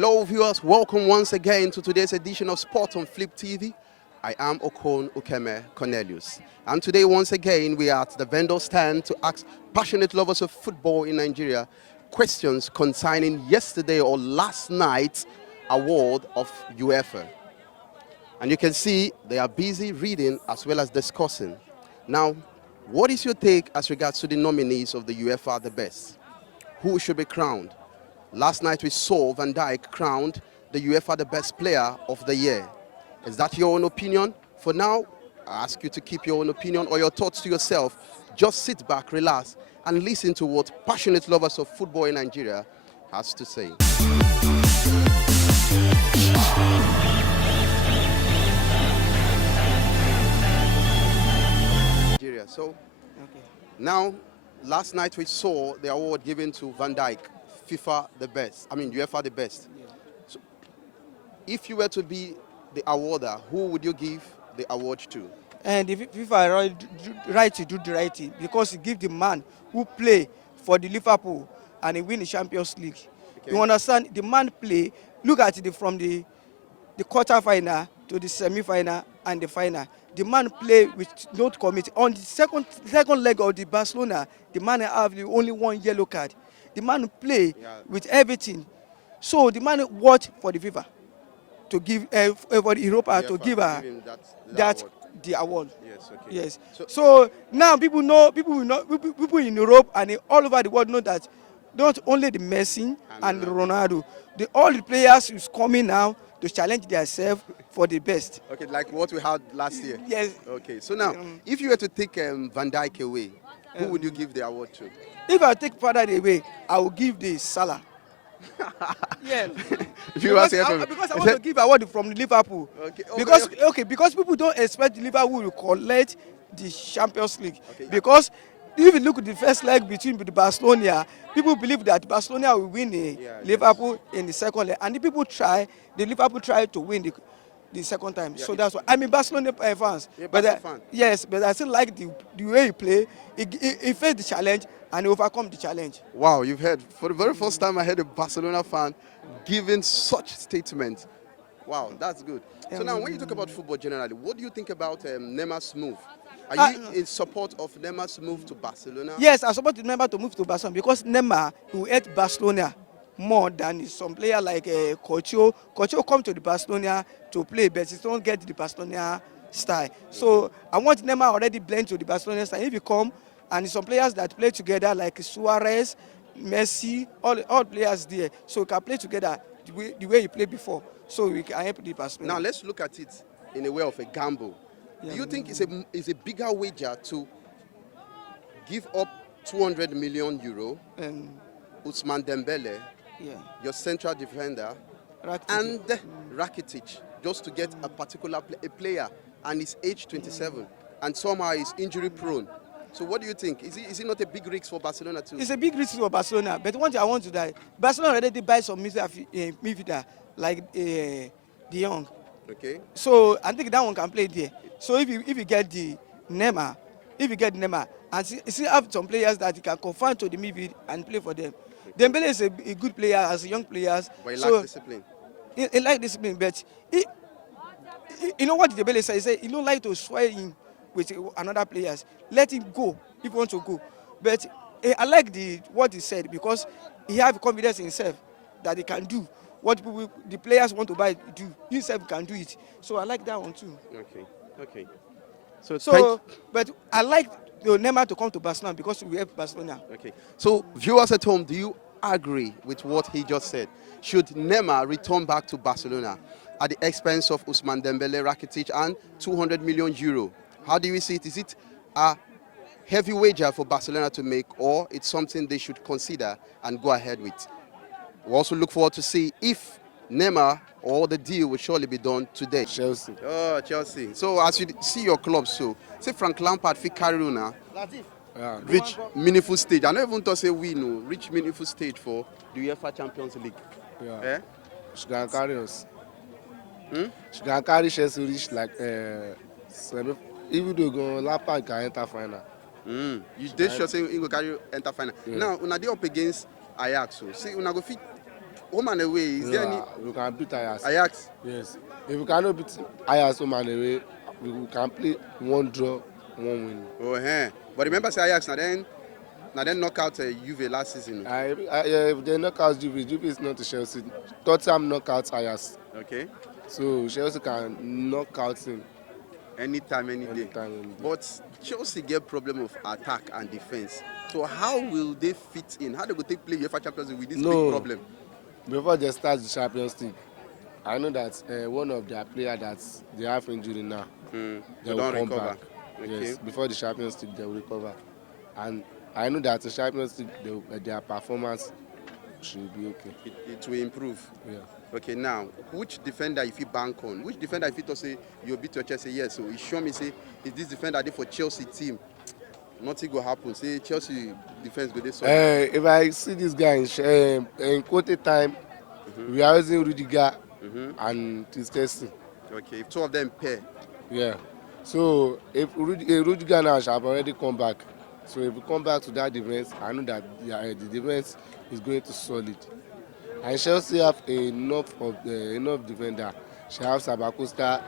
Hello viewers, welcome once again to today's edition of Sport on Flip TV. I am Okon Ukeme Cornelius. And today once again we are at the vendor stand to ask passionate lovers of football in Nigeria questions concerning yesterday or last night's award of Uefa. And you can see they are busy reading as well as discussing. Now, what is your take as regards to the nominees of the Uefa the best? Who should be crowned? Last night we saw Van Dijk crowned the UEFA the best player of the year. Is that your own opinion? For now, I ask you to keep your own opinion or your thoughts to yourself. Just sit back, relax, and listen to what passionate lovers of football in Nigeria has to say. Nigeria. So, now, last night we saw the award given to Van Dijk. FIFA the best. UEFA the best. Yeah. So, if you were to be the awarder, who would you give the award to? And the FIFA right to do the right thing because he give the man who play for the Liverpool and he win the Champions League. Okay. You understand? The man play. Look at it from the quarter final to the semi-final and the final. The man play with no committee. On the second leg of the Barcelona, the man have only one yellow card. The man play with everything. So the man watch for the FIFA to give for the Europa to give her that the award. Yes, okay. Yes. So now people in Europe and all over the world know that not only the Messi and Ronaldo, all the players is coming now to challenge themselves for the best. Okay, like what we had last year. Yes. Okay, so now, if you were to take Van Dijk away, who would you give the award to? If I take father away, I will give the Salah. Yes. because I want to give award from Liverpool. Okay. Because people don't expect Liverpool to collect the Champions League. Okay. Because if you look at the first leg between the Barcelona, people believe that Barcelona will win Liverpool in the second leg, and the Liverpool try to win the second time. Yeah, so that's why Barcelona fans. Yeah, but fan. Yes, but I still like the way he play. He faced the challenge and he overcome the challenge. Wow, you've heard for the very first time I heard a Barcelona fan giving such statements. Wow, that's good. So now, when you talk about football generally, what do you think about Neymar's move? Are you in support of Neymar's move to Barcelona? Yes, I support Neymar to move to Barcelona because Neymar will hate Barcelona more than some player like Coutinho. Coutinho come to the Barcelona to play, but he don't get the Barcelona style. So I want Neymar already blend to the Barcelona style. If he come, and some players that play together like Suarez, Messi, all players there, so we can play together the way he played before. So we can help the Barcelona. Now let's look at it in a way of a gamble. Yeah. Do you think it's a bigger wager to give up 200 million euro, Ousmane Dembele, your central defender, and Rakitic, just to get a particular player, and he's age 27, and somehow he's injury prone? So what do you think? Is it not a big risk for Barcelona too? It's a big risk for Barcelona, but one thing I want to die. Barcelona already buy some midfielder like De Jong. Okay. So I think that one can play there. So if you get the Neymar, and see have some players that he can confine to the midfield and play for them. Okay. Dembele is a good player as a young player. But he lacks discipline. He lacks discipline, but you know what Dembele said? He said he don't like to sway in with another players. Let him go if he wants to go. But I like what he said because he have confidence in himself that he can do what the players want to buy do. He himself can do it. So I like that one too. Okay. But I like Neymar to come to Barcelona because we have Barcelona. Okay. So viewers at home, do you agree with what he just said? Should Neymar return back to Barcelona at the expense of Ousmane Dembele, Rakitic, and 200 million euro? How do you see it? Is it a heavy wager for Barcelona to make, or it's something they should consider and go ahead with? We also look forward to see if Neymar or the deal will surely be done today. Chelsea. Oh, Chelsea. So as you see your club, so say Frank Lampard fit carry una reach meaningful stage. I don't even to say we know reach meaningful stage for the UEFA Champions League. Yeah. Eh? She can carry us. She can carry Chelsea reach like even though go Lampard can enter final. You did sure say you go carry enter final. Yeah. Now una dey up against Ajax. So see una go fit home and away, is there any We can beat Ajax. Ajax? Yes. If we cannot beat Ajax home and away, we can play one draw, one win. Oh, hey. But remember, say Ajax now then knock out Juve last season. If they knock out Juve is not a Chelsea. Tottenham knock out Ajax. Okay. So Chelsea can knock out him Anytime, any day. anytime. Any day. But Chelsea get problem of attack and defense. So how will they fit in? How they go take play UEFA Champions League with this big problem? Before they start the Champions League, I know that one of their players that they have injury now, They they will don't come recover. back. Okay. Yes, before the Champions League, they will recover. And I know that the Champions League, their performance should be okay. It will improve. Yeah. Okay, now, which defender if you bank on? Which defender if you to say you beat your Chelsea? Yes, so you show me say is this defender did for Chelsea team? Nothing go happen. Say Chelsea defense go this. If I see this guy in quarter time, we are using Rudiger and Christensen. Okay, if two of them pair. Yeah. So if Rudiger now have already come back, so if we come back to that defense, I know that the defense is going to solid. And Chelsea have enough defender. She have Sabacosta,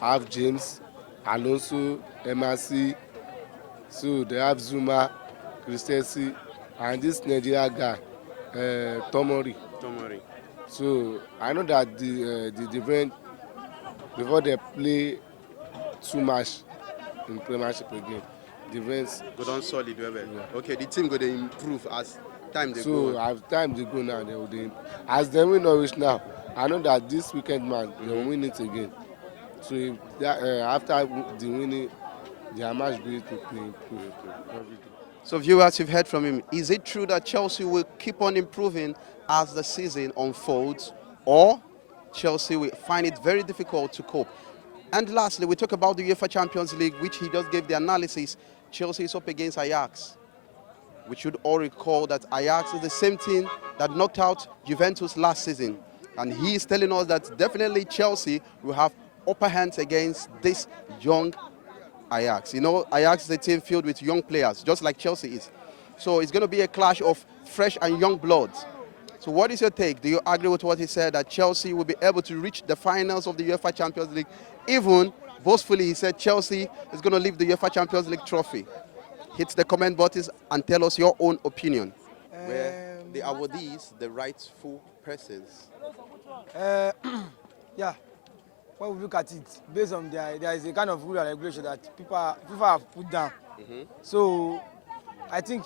have James, Alonso, Messi. So they have Zuma, Christensen, and this Nigeria guy, Tomori. Don't worry. So I know that the defense before they play too much in Premiership again, defense. Go down solid, well. Yeah. Okay, the team go to improve as time they So go. as time they go now, they will as they win Norwich now. I know that this weekend man they will win it again. So if that, after the winning, their match going to play improve every day. So viewers, you've heard from him. Is it true that Chelsea will keep on improving as the season unfolds, or Chelsea will find it very difficult to cope? And lastly, we talk about the UEFA Champions League, which he just gave the analysis. Chelsea is up against Ajax. We should all recall that Ajax is the same team that knocked out Juventus last season. And he is telling us that definitely Chelsea will have upper hands against this young Ajax. You know, Ajax is a team filled with young players, just like Chelsea is. So it's going to be a clash of fresh and young blood. So what is your take? Do you agree with what he said, that Chelsea will be able to reach the finals of the UEFA Champions League? Even boastfully, he said Chelsea is going to leave the UEFA Champions League trophy. Hit the comment buttons and tell us your own opinion. Where the awardees, the rightful persons. Yeah, when we look at it, based on there is a kind of rule and regulation that FIFA have put down. So I think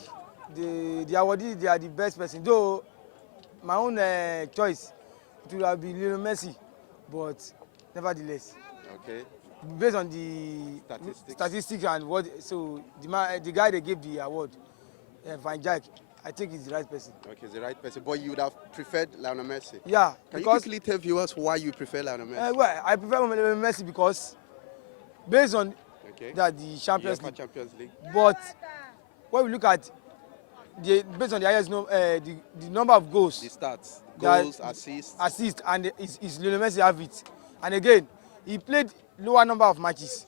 the awardees, they are the best person. Though my own choice, it would have been Lionel Messi, but nevertheless, Okay. based on the statistics and what, so the guy they gave the award, Van Dijk, I think he's the right person. Okay, it's the right person. But you would have preferred Lionel Messi. Yeah, Can you because quickly tell viewers why you prefer Lionel Messi? well, I prefer Lionel Messi because based on Okay. that the Champions UEFA League. Champions League. But when we look at based on the highest the number of goals, The stats, that- goals, assists. assist, and is Lionel Messi have it. And again, he played lower number of matches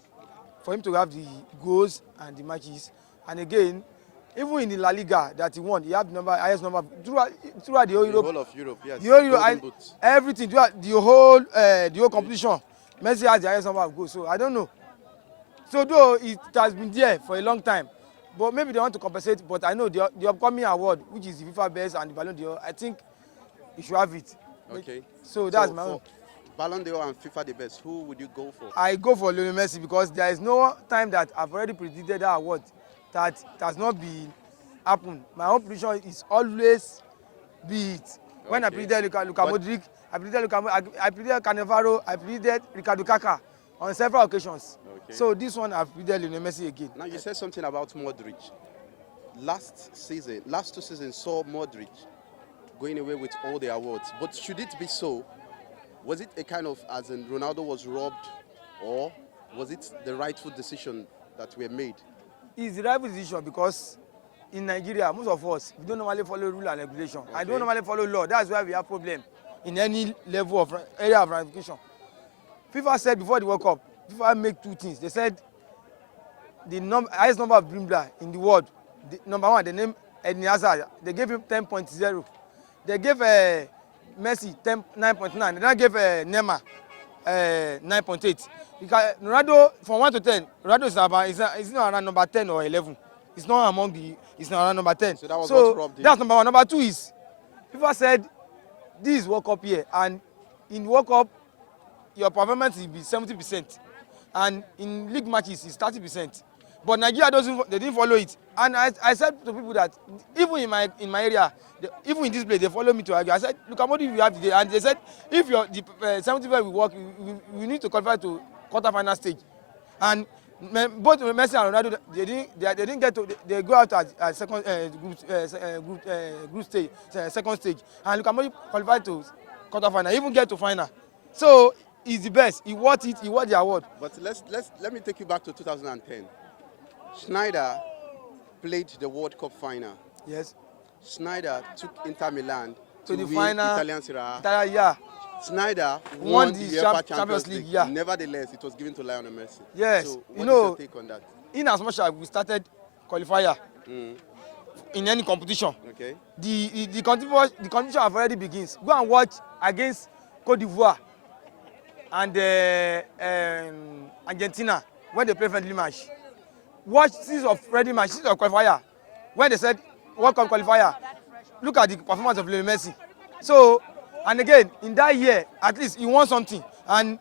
for him to have the goals and the matches. And again, even in the La Liga that he won, he had the highest number throughout the whole The Europe, whole of Europe, yes. the whole Euro, Golden and Boot. everything throughout the whole competition. Messi has the highest number of goals. So I don't know. So though it has been there for a long time, but maybe they want to compensate. But I know the upcoming award, which is the FIFA Best and the Ballon d'Or, I think he should have it. Okay. So that's my for own. Ballon d'Or and FIFA the best, who would you go for? I go for Lionel Messi because there is no time that I've already predicted that award that it has not been happened. My own prediction is always be it. When I Okay. predicted Luka But- Modric, I predicted Cannavaro, I predicted Ricardo Kaka on several occasions. Okay. So this one I've predicted Lionel Messi again. Now you said something about Modric. Last two seasons saw Modric going away with all the awards. But should it be so? Was it a kind of, as in Ronaldo was robbed, or was it the rightful decision that were made? It's the right decision because in Nigeria, most of us, we don't normally follow rule and regulation. I don't normally follow law. That's why we have problem in any level of area of ramification. FIFA said before the World Cup, FIFA make two things. They said the highest number of dribbler in the world, number one, they named Eden Hazard. They gave him 10.0. They gave Messi 9.9. They now gave Neymar 9.8. Ronaldo from 1 to 10. Ronaldo is not around number 10 or 11. It's not among the. It's not around number 10. So that was what robbed him. That's number one. Number two is FIFA said this is World Cup year, and in World Cup your performance will be 70%, and in league matches it's 30%. But Nigeria they didn't follow it, and I said to people that even in my area, even in this place, they follow me to argue. I said, look how much you have today, and they said if your 75 will work, we need to qualify to quarter-final stage, and both Messi and Ronaldo they didn't get to they go out at second group stage, second stage, and look how much qualified to quarter-final, even get to final. So he's the best. He worth it. He worth the award. But let me take you back to 2010. Schneider played the World Cup final. Yes. Schneider took Inter Milan to the win final. Italian Serie A. Yeah. Schneider won the the UEFA Champions League. Yeah. Nevertheless, it was given to Lionel Messi. Yes. So what you is know, your take on that? in as much as we started qualifier in any competition, Okay. the competition have already begins. Go and watch against Cote d'Ivoire and Argentina when they play friendly match. Watch series of friendly match, series of qualifier. When they said World Cup qualifier, look at the performance of Lionel Messi. So, and again, in that year, at least he won something. And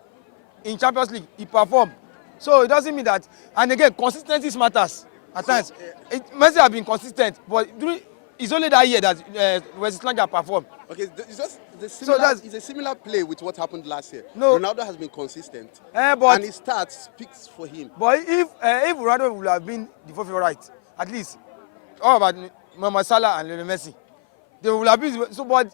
in Champions League, he performed. So it doesn't mean that. And again, consistency matters at times. Messi has been consistent, but it's only that year that Wesley Sneijder performed. Okay, it's just it's a similar play with what happened last year. No, Ronaldo has been consistent, but, and his stats speaks for him. But if Ronaldo would have been the fourth favorite, at least, all about Mohamed Salah and Lionel Messi, they would have been. So, but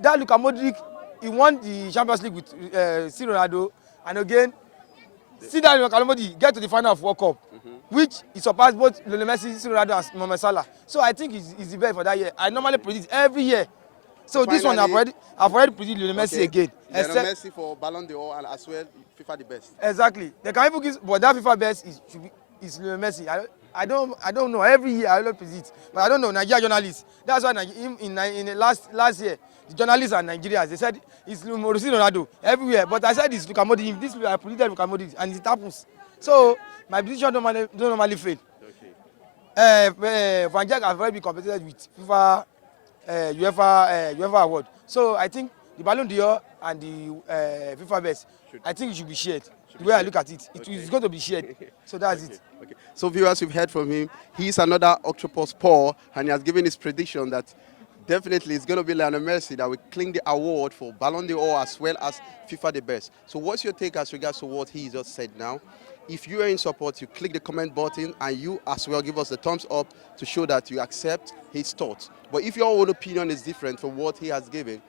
that Luka Modric, he won the Champions League with Ronaldo, and again, see that Luka Modric get to the final of World Cup, which he surpassed both Lionel Messi, Ronaldo, and Mohamed Salah. So I think he's the best for that year. I normally predict every year. So finally, this one I've already predicted Lionel Messi again. Lionel Messi for Ballon d'Or and as well FIFA the best. Exactly. They can even give, but that FIFA best is Lionel Messi. I don't know. Every year I don't predict, but I don't know. Nigeria journalists. That's why in the last year the journalists and Nigerians they said it's Ronaldo everywhere. But I said it's Luka Modric. This I predicted Luka Modric, and it happens. So my prediction don't normally fail. Okay. Van Dijk has already been competed with FIFA. UEFA award. So I think the Ballon d'Or and the FIFA best, I think it should be shared. The way I look at it, it's going to be shared. So that's it. Okay. So viewers, you've heard from him. He's another octopus paw, and he has given his prediction that definitely it's going to be Lionel Messi that will claim the award for Ballon d'Or as well as FIFA the best. So what's your take as regards to what he just said now? If you are in support, you click the comment button, and you as well give us the thumbs up to show that you accept his thoughts. But if your own opinion is different from what he has given,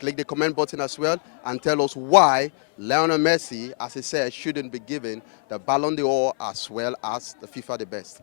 click the comment button as well and tell us why Lionel Messi, as he said, shouldn't be given the Ballon d'Or as well as the FIFA the best.